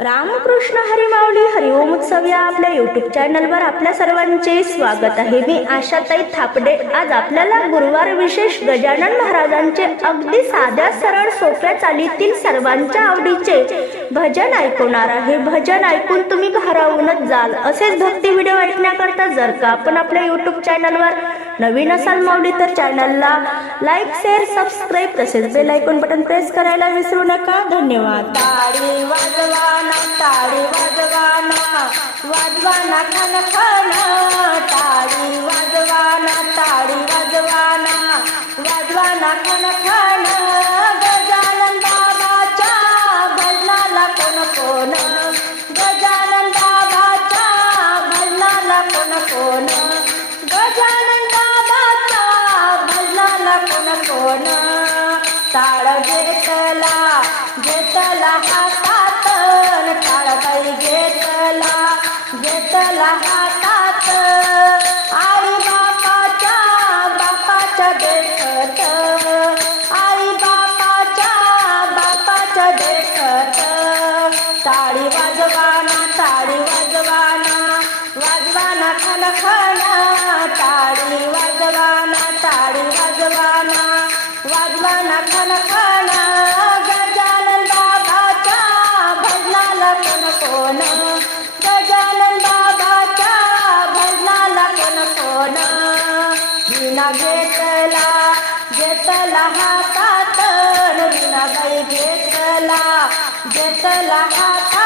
रामकृष्ण हरिमावली हरिओम उत्सव या आपल्या युट्यूब चॅनलवर आपल्या सर्वांचे स्वागत आहे. मी आशाताई थापडे. आज आपल्याला गुरुवार विशेष गजानन महाराजांचे अगदी साध्या सरळ सोप्या चालीतील सर्वांच्या आवडीचे भजन ऐकवणार आहे. भजन ऐकून तुम्ही भारावूनच जाल. असेच भक्ती व्हिडिओ ऐकण्याकरता जर का आपण आपल्या युट्यूब चॅनलवर नवीन असाल माऊली तर चॅनलला लाईक शेअर सबस्क्राईब तसेच बेल आयकॉन बटन प्रेस करायला विसरू नका. धन्यवाद. टाळी वाजवाना टाळी वाजवाना वाजवाना खन खन. टाळी वाजवाना टाळी वाजवाना वाजवाना खन खन. गजानन बाबाच्या भजनाला कोण कोण? गजानन बाबाच्या भजनाला कोण कोण? गजानन घेतला घेतला हातात टाळबाई घेतला घेतला हातात आई बापाच्या बापाच्या देखत. आई बापाच्या बापाच्या देखत. ताळी वाजवाना ताळी वाजवाना वाजवाना खन खन ताळी वाजवाना ताळी वाजवाना. वाजवाना खन खन गजानन बाबाच्या भजनाला कोण कोण गजानन बाबाच्या भजनाला कोण कोण विना घेतला घेतला हातात विनाबाई घेतला घेतला हातात.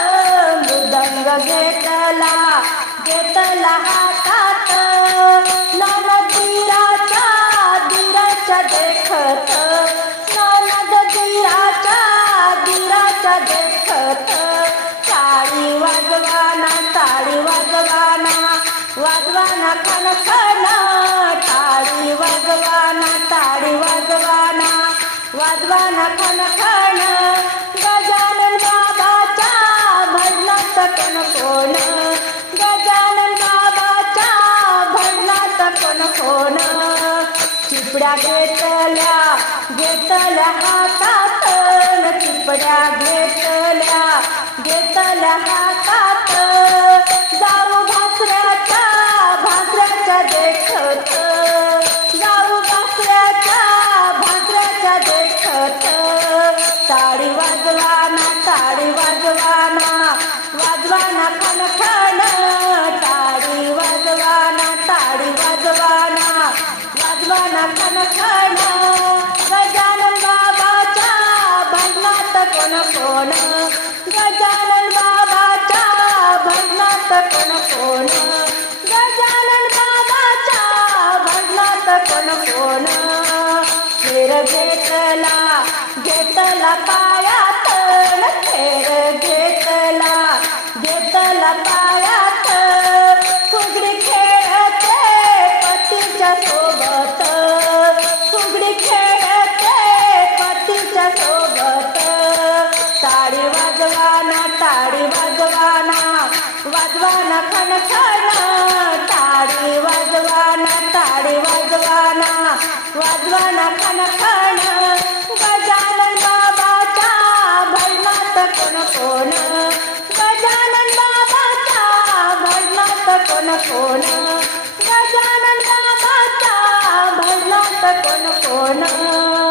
मृदंग घेतला घेतला हातात. ननद दिराच्या दिराच्या देखत ननद दिराच्या दिराच्या देखत. टाळी वाजवाना टाळी वाजवाना वाजवाना खन खन टाळी वाजवाना टाळी वाजवाना वाजवाना खन चिपड्या घेतल्या घेतल्या हातात चिपड्या घेतल्या घेतल्या कोण कोण गजानन बाबाच्या भजनात कोण कोण गजानन बाबाच्या भजनात कोण कोण खेर घेतला घेतला पायात. वाजवाना खन खन टाळी वाजवाना ताडी वाजवाना. वाजवाना खन खन गजानन बाबाचा भजनात कोण कोण? गजानन बाबाचा भजनात कोण कोण? गजानन बाबाचा भजनात कोण कोण?